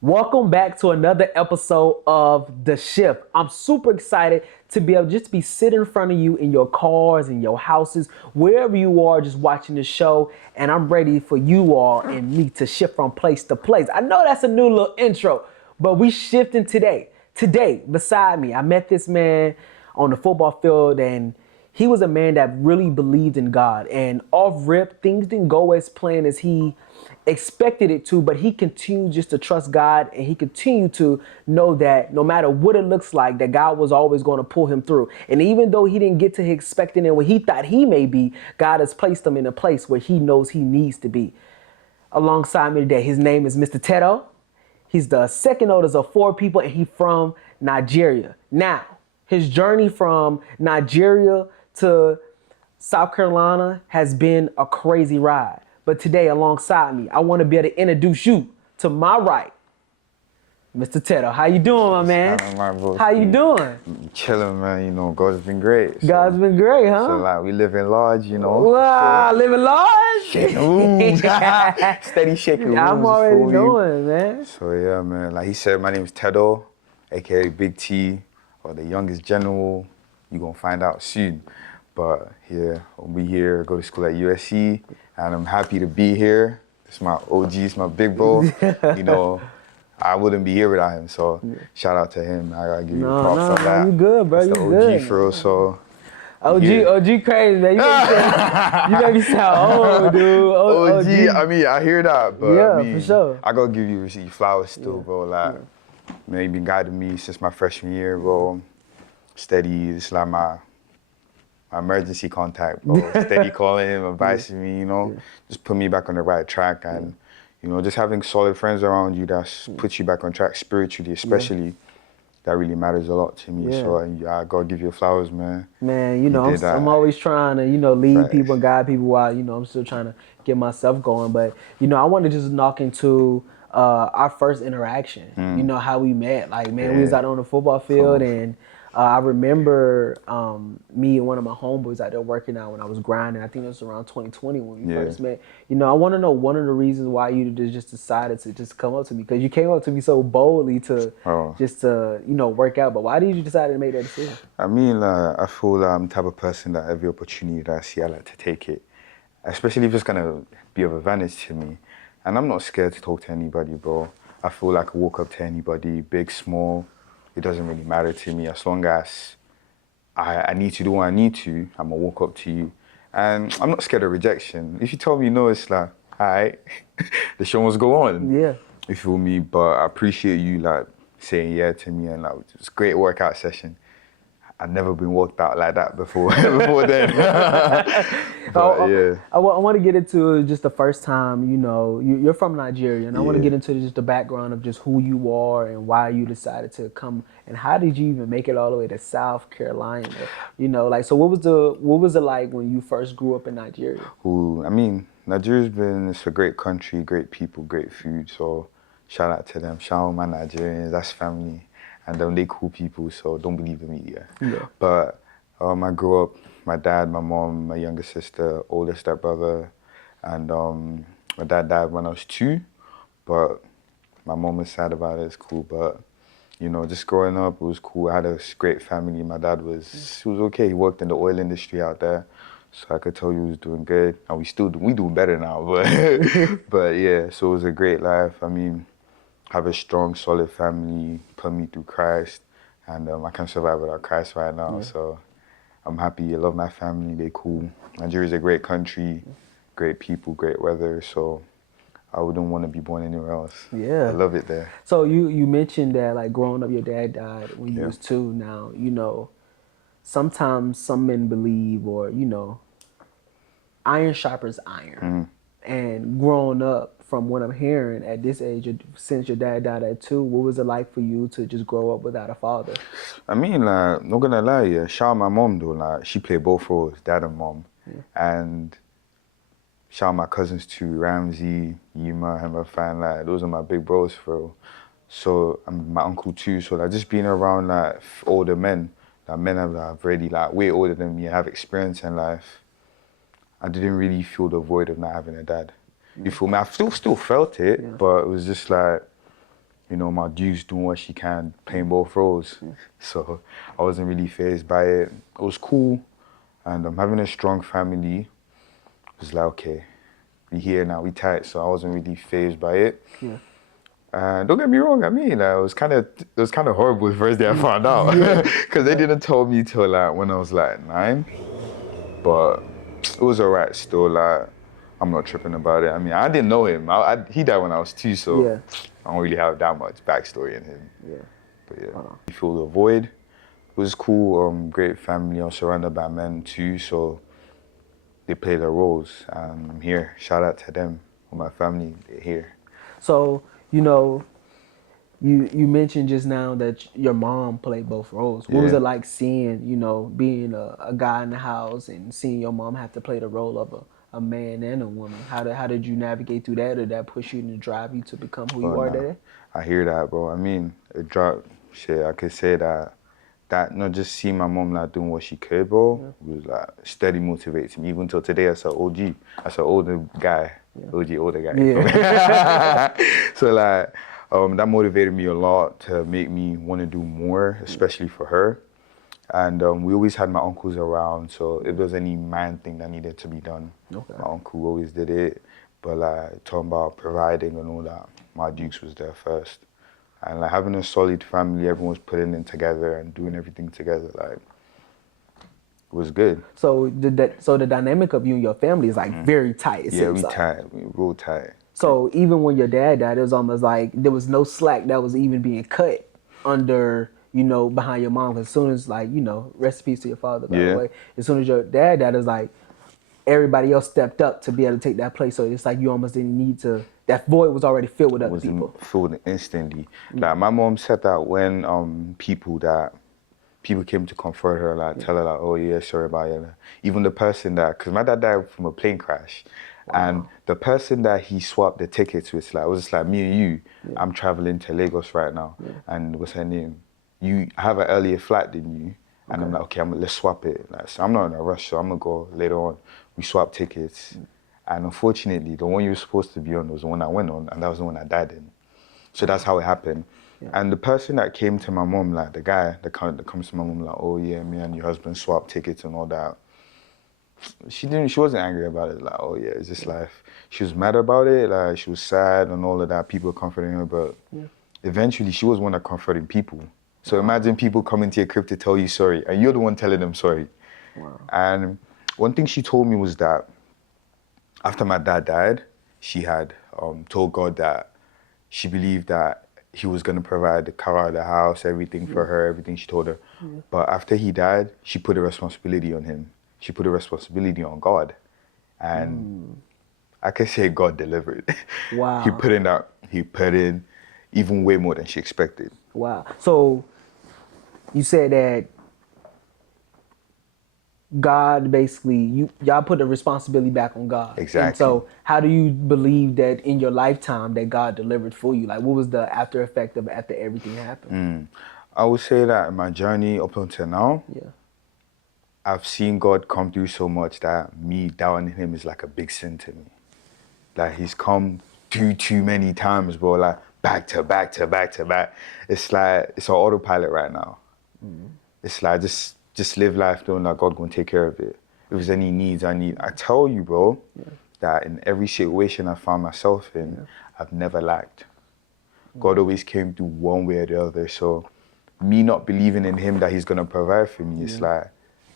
Welcome back to another episode of The Shift. I'm super excited to be able just to be sitting in front of you in your cars, in your houses, wherever you are, just watching the show. And I'm ready for you all and me to shift from place to place. I know that's a new little intro, but we shifting today. Today, beside me, I met this man on the football field, and he was a man that really believed in God. And off rip, things didn't go as planned as he expected it to, but he continued just to trust God, and he continued to know that no matter what it looks like, that God was always going to pull him through. And even though he didn't get to his expecting and what he thought he may be, God has placed him in a place where he knows he needs to be. Alongside me today, his name is Mr. Tedo. He's the second oldest of four people, and he's from Nigeria. Now, his journey from Nigeria to South Carolina has been a crazy ride. But today, alongside me, I want to be able to introduce you to my right, Mr. Tedo. How you doing, my man? How you doing? Chilling, man. You know, God's been great. God's been great, huh? So, like, we live in large, you know. Wow, living large? Steady shaking rooms. I'm already knowing, man. So, yeah, man. Like he said, my name is Tedo, a.k.a. Big T, or the youngest general. You're going to find out soon. But, yeah, I'll be here, go to school at USC, and I'm happy to be here. It's my OG, it's my big bro. You know, I wouldn't be here without him, so shout out to him. I gotta give you props on that. You good, bro. It's the you OG good. for real, so. OG, yeah. OG crazy, man. You make me sound old, dude. OG, I mean, I hear that, but yeah, I mean, for sure. I gotta give you flowers still, bro. Like, man, you been guiding me since my freshman year, bro. Steady, it's like my emergency contact, bro. Steady calling him, advising me, you know, just put me back on the right track, and you know, just having solid friends around you that puts you back on track spiritually, especially. That really matters a lot to me. Yeah. So I gotta give you flowers, man. Man, you know, I'm always trying to, lead people and guide people while, I'm still trying to get myself going. But, I want to just knock into our first interaction. You know, how we met. Like, man, we was out on the football field, and I remember me and one of my homeboys out there working out when I was grinding. I think it was around 2020 when we first met. I want to know one of the reasons why you just decided to just come up to me, because you came up to me so boldly to work out. But why did you decide to make that decision? I mean, I feel like I'm the type of person that every opportunity that I see, I like to take it, especially if it's gonna be of advantage to me. And I'm not scared to talk to anybody, bro. I feel like I walk up to anybody, big, small. It doesn't really matter to me as long as I need to do what I need to. I'm gonna walk up to you, and I'm not scared of rejection. If you tell me no, it's like, all right, the show must go on. Yeah. You feel me? But I appreciate you like saying yeah to me, and like it's a great workout session. I've never been worked out like that before. Before then. But, yeah. I want to get into just the first time. You're from Nigeria, and I want to get into just the background of just who you are and why you decided to come, and how did you even make it all the way to South Carolina? So what was it like when you first grew up in Nigeria? Ooh, I mean, it's a great country, great people, great food. So shout out to them. Shout out my Nigerians. That's family. And they cool people, so don't believe the media. Yeah. But I grew up, my dad, my mom, my younger sister, older stepbrother, and my dad died when I was 2, but my mom was sad about it, it's cool. But, just growing up, it was cool. I had a great family. My dad he was okay. He worked in the oil industry out there, so I could tell you he was doing good. And we doing better now, but yeah, so it was a great life. I mean, have a strong, solid family, put me through Christ, and I can't survive without Christ right now. So I'm happy. I love my family. They're cool. Nigeria's a great country, great people, great weather. So I wouldn't want to be born anywhere else. Yeah, I love it there. So you mentioned that like growing up, your dad died when you was 2. Now sometimes some men believe, or iron sharpens iron, and growing up, from what I'm hearing at this age, since your dad died at 2, what was it like for you to just grow up without a father? I mean, like, not gonna lie, yeah. Shout out my mom though. Like, she played both roles, dad and mom, and shout out my cousins too, Ramsey, Yuma, and my fan. Like, those are my big bros for real. So and my uncle too. So like, just being around like older men, like men that have already like way older than me, have experience in life. I didn't really feel the void of not having a dad. You feel me? I still felt it, but it was just like, you know, my Duke's doing what she can, playing both roles. So I wasn't really fazed by it. It was cool. And having a strong family was like, okay, we here now, we tight. So I wasn't really fazed by it. Yeah. And don't get me wrong, I mean, it was kind of horrible the first day I found out. Because they didn't tell me till like when I was like 9. But it was alright still, like, I'm not tripping about it. I mean, I didn't know him. He died when I was 2, so Yeah. I don't really have that much backstory in him. Yeah. But yeah, you feel the void. It was cool, great family. I was surrounded by men too, so they play their roles. And I'm here. Shout out to them, my family, they're here. So, you know, you mentioned just now that your mom played both roles. What was Yeah. it like seeing, you know, being a guy in the house and seeing your mom have to play the role of a man and a woman? How did you navigate through that? Or did that push you and drive you to become who you Oh, are nah. today? I hear that, bro. I mean, it dropped. Shit, I could say that not just seeing my mom not doing what she could, bro, was like steady motivates me. Even till today, as an OG, as an older guy, older guy. Yeah. So like, that motivated me a lot to make me want to do more, especially for her. And we always had my uncles around, so if there was any man thing that needed to be done, Okay. my uncle always did it. But like talking about providing and all that, my Dukes was there first. And like having a solid family, everyone was putting in together and doing everything together, like, it was good. So the dynamic of you and your family is like very tight. It Yeah, seems we like. tight, we real tight. So even when your dad died, it was almost like there was no slack that was even being cut under, you know, behind your mom. 'Cause as soon as, like, you know, rest in peace to your father, by the Yeah. way. As soon as your dad died, it was like everybody else stepped up to be able to take that place. So it's like you almost didn't need to. That void was already filled with other people. Filled instantly. Like my mom said that when people came to comfort her, like tell her like, oh yeah, sorry about it. Even the person that, cause my dad died from a plane crash, and the person that he swapped the tickets with, like, it was just like me and you. I'm traveling to Lagos right now, and what's her name? You have an earlier flight than you, and I'm like, okay, let's swap it. Like, so I'm not in a rush, so I'm gonna go later on. We swapped tickets. And unfortunately, the one you were supposed to be on was the one I went on, and that was the one I died in. So that's how it happened. Yeah. And the person that came to my mom, like the guy that comes to my mom, like, oh yeah, me and your husband swapped tickets and all that. She wasn't angry about it, like, oh yeah, it's just life. She was mad about it, like she was sad and all of that, people comforting her, but eventually she was one that comforting people. So imagine people coming to your crib to tell you sorry, and you're the one telling them sorry. Wow. And one thing she told me was that after my dad died, she had told God that she believed that he was going to provide the car, the house, everything for her, everything she told her. But after he died, she put the responsibility on him. She put the responsibility on God. And I can say God delivered. Wow. He put in even way more than she expected. Wow. So you said that God basically, y'all put the responsibility back on God. Exactly. And so how do you believe that in your lifetime that God delivered for you? Like, what was the after effect of after everything happened? I would say that in my journey up until now, I've seen God come through so much that me doubting him is like a big sin to me. Like, he's come through too many times, bro, like back to back to back to back. It's like, it's on autopilot right now. It's like, just live life knowing that God gonna take care of it. If there's any needs I tell you, bro, that in every situation I found myself in, I've never lacked. God always came through one way or the other. So me not believing in him that he's gonna provide for me, it's like,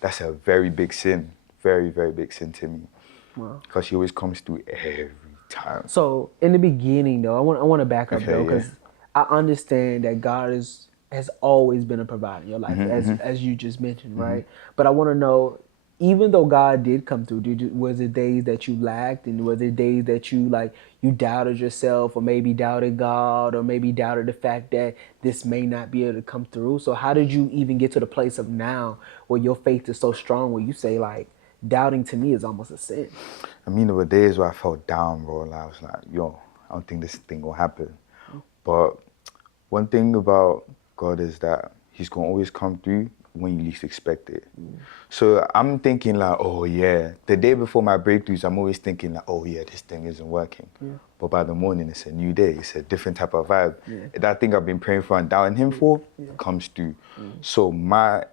that's a very big sin. Very, very big sin to me. Wow. Because he always comes through every time. So in the beginning though, I want to back up though, because I understand that God has always been a provider in your life, as you just mentioned, right? But I want to know, even though God did come through, was it days that you lacked, and was it days that you doubted yourself, or maybe doubted God, or maybe doubted the fact that this may not be able to come through? So how did you even get to the place of now where your faith is so strong, where you say, like, doubting to me is almost a sin? I mean, there were days where I felt down, bro, and I was like, yo, I don't think this thing will happen. But one thing about God is that he's going to always come through when you least expect it. So I'm thinking like, oh yeah, the day before my breakthroughs, I'm always thinking like, oh yeah, this thing isn't working. But by the morning, it's a new day. It's a different type of vibe. That thing I've been praying for and doubting him for comes through. So the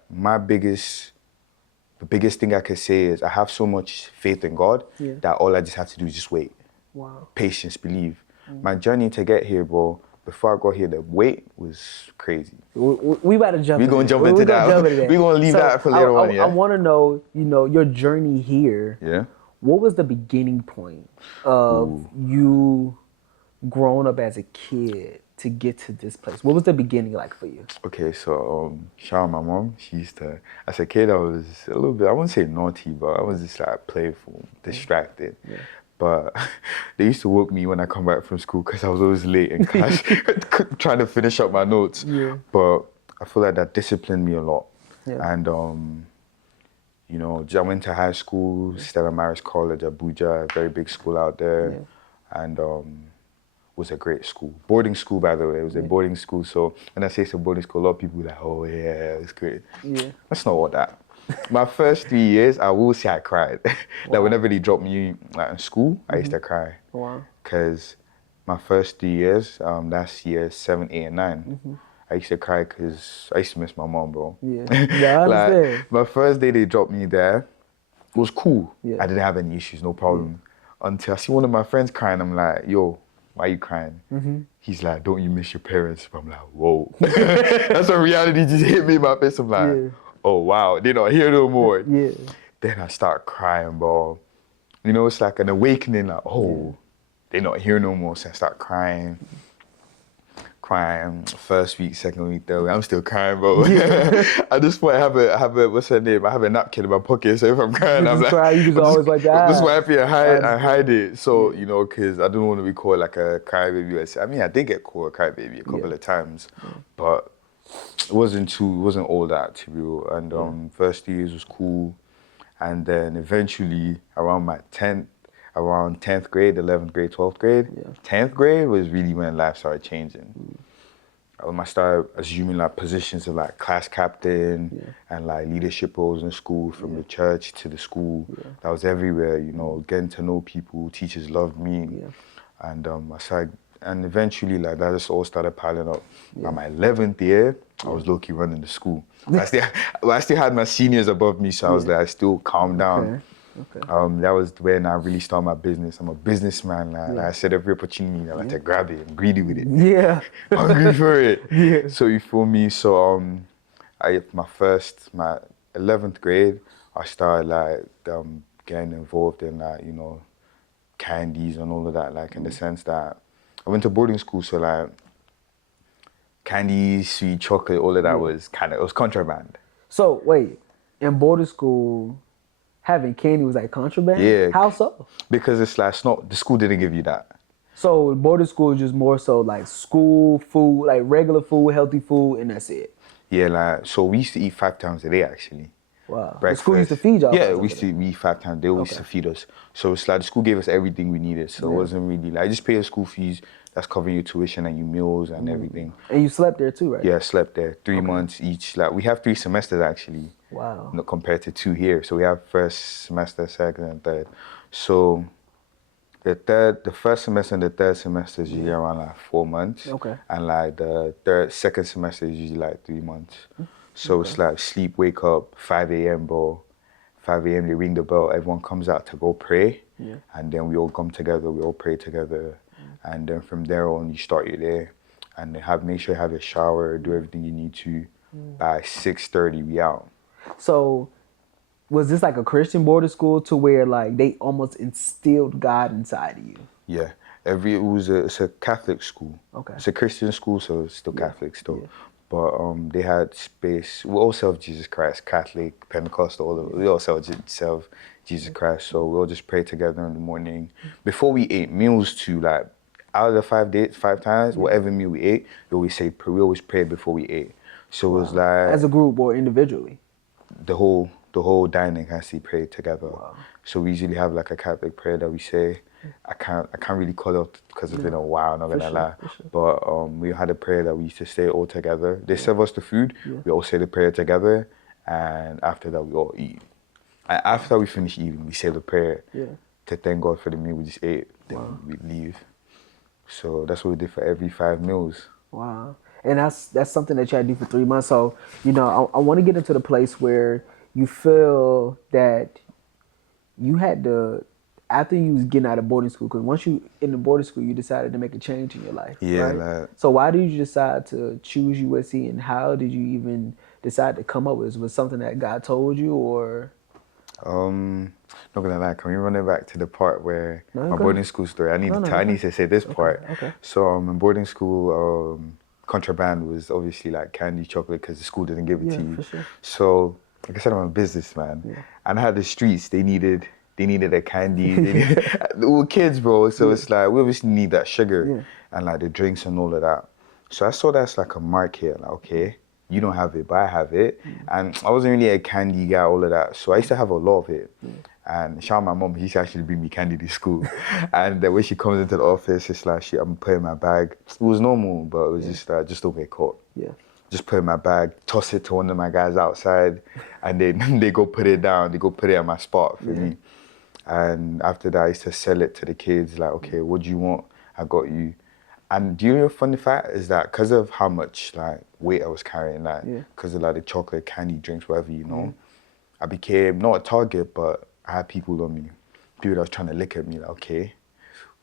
biggest thing I could say is I have so much faith in God that all I just have to do is just wait. Wow. Patience, believe. My journey to get here, bro, before I got here, the wait was crazy. We about to jump. We're gonna jump into that. We're gonna leave that for later on. Yeah. I want to know, your journey here. Yeah. What was the beginning point of you growing up as a kid to get to this place? What was the beginning like for you? Okay, so shout out my mom. She used to, as a kid, I was a little bit, I wouldn't say naughty, but I was just like playful, distracted. But they used to woke me when I come back from school because I was always late in class, trying to finish up my notes. But I feel like that disciplined me a lot. And, I went to high school, Stella Maris College, Abuja, a very big school out there. And was a great school. Boarding school, by the way. It was a boarding school. So when I say it's a boarding school, a lot of people are like, oh yeah, it's great. That's not all that. My first 3 years, I will say I cried. Like whenever they dropped me in school, I used to cry. Because my first 3 years, that's years 7, 8, and 9. I used to cry because I used to miss my mom, bro. I understand. My first day they dropped me there, it was cool. I didn't have any issues, no problem. Until I see one of my friends crying, I'm like, yo, why are you crying? He's like, don't you miss your parents? But I'm like, whoa. That's when reality just hit me in my face. I'm like, oh wow, they're not here no more. Then I start crying, bro. It's like an awakening, like, oh, they're not here no more. So I start crying. First week, second week, third week, I'm still crying, bro. At this point, I have a what's her name? I have a napkin in my pocket, so if I'm crying, I'm like, you just always like that. This is why I hide it. So, because I don't want to be called like a crybaby. I mean, I did get called a crybaby a couple of times, but it wasn't all that, to be real. And first years was cool. And then eventually, around 10th grade, 11th grade, 12th grade, 10th grade was really when life started changing. I started assuming like positions of like class captain and like leadership roles in school, from the church to the school. That was everywhere, getting to know people. Teachers loved me. And and eventually like that just all started piling up. By my 11th year, I was low-key running the school. I still had my seniors above me, so I was like, I still calmed down. That was when I really started my business. I'm a businessman. Like I said, every opportunity, I like to grab it. I'm greedy with it. Hungry for it. So you feel me? So my 11th grade, I started like getting involved in like candies and all of that. Like in the sense that I went to boarding school, so like candies, sweet chocolate, all of that was it was contraband. So wait, in boarding school, having candy was like contraband? Yeah. How so? Because it's like, the school didn't give you that. So boarding school is just more so like school food, like regular food, healthy food, and that's it? Yeah, like, so we used to eat 5 times a day, actually. Wow. Breakfast. The school used to feed y'all? Yeah, we eat 5 times a day. They used to feed us. So it's like the school gave us everything we needed. So it wasn't really like, just pay your school fees, that's covering your tuition and your meals and everything. And you slept there too, right? Yeah, I slept there 3 months each. Like we have 3 semesters actually. Wow. Not compared to 2 here. So we have first semester, second, and third. So the first semester and the third semester is usually around like 4 months. And like the second semester is usually like 3 months. So it's like sleep, wake up, 5 a.m., bro. 5 a.m. they ring the bell, everyone comes out to go pray. And then we all come together, we all pray together. And then from there on, you start your day. And make sure you have a shower, do everything you need to. By 6:30, we out. So was this like a Christian boarding school to where like they almost instilled God inside of you? Yeah. It's a Catholic school. It's a Christian school, so it's still Catholic still. But they had space. We all serve Jesus Christ, Catholic, Pentecostal, all of it. We all serve Jesus Christ. So we all just pray together in the morning. Before we ate meals too, like out of the 5 times, whatever meal we ate, we always pray before we ate. So it was like, as a group or individually? The whole dining has to pray together. So we usually have like a Catholic prayer that we say. I can't really call it because it's been a while, not gonna lie. But we had a prayer that we used to say all together. They serve us the food, we all say the prayer together, and after that we all eat. And after we finish eating, we say the prayer to thank God for the meal we just ate. Then we leave. So that's what we did for every 5 meals. Wow. And that's something that you had to do for 3 months. So, you know, I want to get into the place where you feel that you had to, after you was getting out of boarding school, because once you in the boarding school, you decided to make a change in your life. Yeah, right? like, So why did you decide to choose USC, and how did you even decide to come up with it? Was it something that God told you, or? Not gonna lie, can we run it back to the part where No, my go boarding ahead. school story? I need No, I need to say this part. okay. So in boarding school, contraband was obviously like candy, chocolate, because the school didn't give it to you. For sure. So like I said, I'm a businessman, and I had the streets. They needed a candy. They needed, we were kids, bro. So it's like we obviously need that sugar and like the drinks and all of that. So I saw that's like a market. Like, okay, you don't have it, but I have it. And I wasn't really a candy guy, all of that. So I used to have a lot of it. And shout out my mom, she used to actually bring me candy to school. And when she comes into the office, it's like, I'm putting in my bag. It was normal, but it was just like, just don't get caught. Just put it in my bag, toss it to one of my guys outside, and then they go put it down. They go put it at my spot for me. And after that, I used to sell it to the kids. Like, okay, what do you want? I got you. And do you know the funny fact is that because of how much like weight I was carrying, like because of like the chocolate, candy, drinks, whatever, you know, I became not a target, but I had people on me. People that was trying to lick at me, like, okay,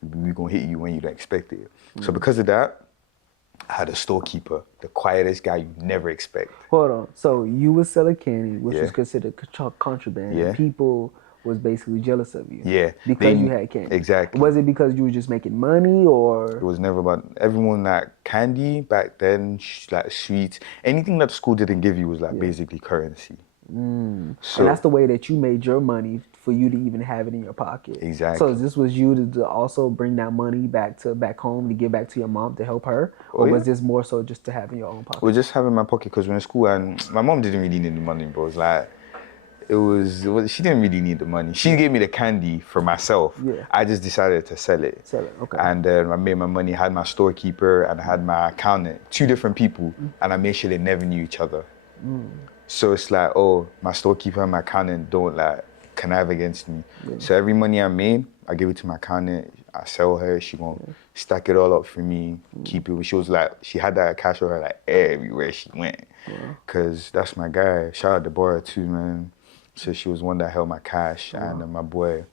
we're gonna hit you when you don't expect it. So because of that, I had a storekeeper, the quietest guy you never expect. Hold on. So you was selling candy, which was considered contraband. Yeah. And people was basically jealous of you. Yeah. Because you had candy. Exactly. Was it because you were just making money, or? It was never about everyone that candy back then, like sweets, anything that the school didn't give you was like basically currency. So and that's the way that you made your money, for you to even have it in your pocket. Exactly. So this was you to also bring that money back home to give back to your mom to help her, or was this more so just to have in your own pocket? Well, just having my pocket, because when in school, and my mom didn't really need the money, bro. It was like, she didn't really need the money. She gave me the candy for myself. I just decided to sell it. Okay. And I made my money, had my storekeeper, and I had my accountant, 2 different people, and I made sure they never knew each other. So it's like, oh, my storekeeper and my accountant don't like connive against me. So every money I made, I give it to my accountant. I sell her. She gonna stack it all up for me, keep it. She was like, she had that cash with her like everywhere she went. Cause that's my guy. Shout out Deborah too, man. So she was one that held my cash, and my boy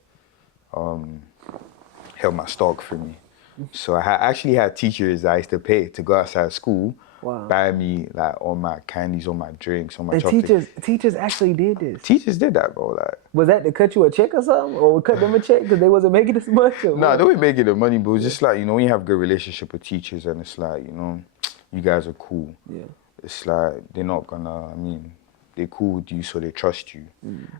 held my stock for me. So I actually had teachers that I used to pay to go outside of school. Buy me like all my candies, all my drinks, all my chocolate. And teachers actually did this. Teachers did that, bro. Like, was that to cut you a check or something, or cut them a check because they wasn't making as much? No, they were making the money, but it was just like, you know, when you have good relationship with teachers, and it's like, you know, you guys are cool. It's like they're not gonna. I mean, they're cool with you, so they trust you.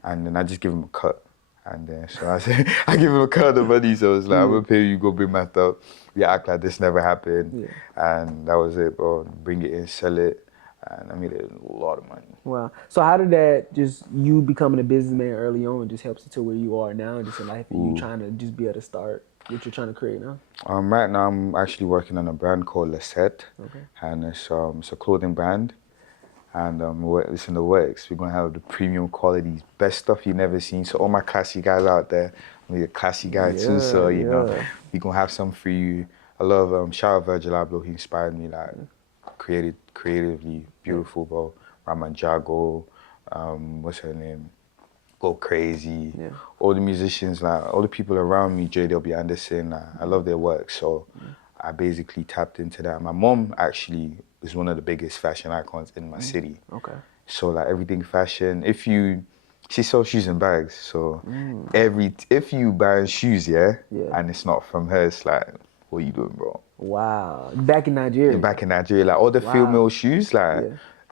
And then I just give them a cut. And then, so I said, I give him a cut of the money, so it's like, I'm gonna pay you, go bring my stuff. We act like this never happened. And that was it, bro. Bring it in, sell it, and I made a lot of money. Wow. So how did that, just you becoming a businessman early on, just helps you to where you are now, just in life, and you trying to just be able to start what you're trying to create now? Right now, I'm actually working on a brand called Lisette, and it's a clothing brand. And it's in the works. We're gonna have the premium qualities, best stuff you've never seen. So all my classy guys out there, I'm a classy guy too. So you know, we gonna have some for you. I love shout out Virgil Abloh. He inspired me, like creatively beautiful, bro. Raman Jago, what's her name? Go Crazy. All the musicians, like all the people around me, J.W. Anderson. I love their work. So I basically tapped into that. My mom actually is one of the biggest fashion icons in my city. So like everything fashion. She sells shoes and bags. So if you buy shoes, and it's not from her, it's like, what are you doing, bro? Wow. Back in Nigeria. Back in Nigeria, like all the female shoes, like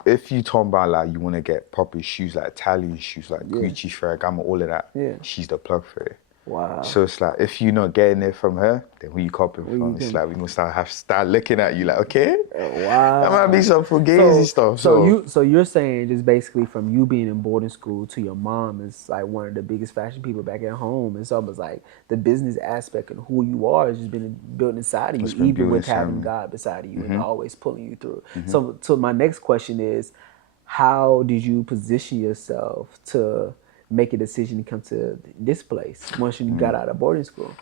if you talk about like you want to get proper shoes, like Italian shoes, like Gucci, Ferragamo, all of that, she's the plug for it. Wow. So it's like, if you're not getting it from her, then who you copying from? It's like, we gonna start looking at you like, okay, wow, that might be some fugazi stuff. So you're saying just basically from you being in boarding school to your mom is like one of the biggest fashion people back at home. It's almost like the business aspect and who you are has just been built inside of you, even with having God beside you and always pulling you through. So my next question is, how did you position yourself to make a decision to come to this place once you got out of boarding school?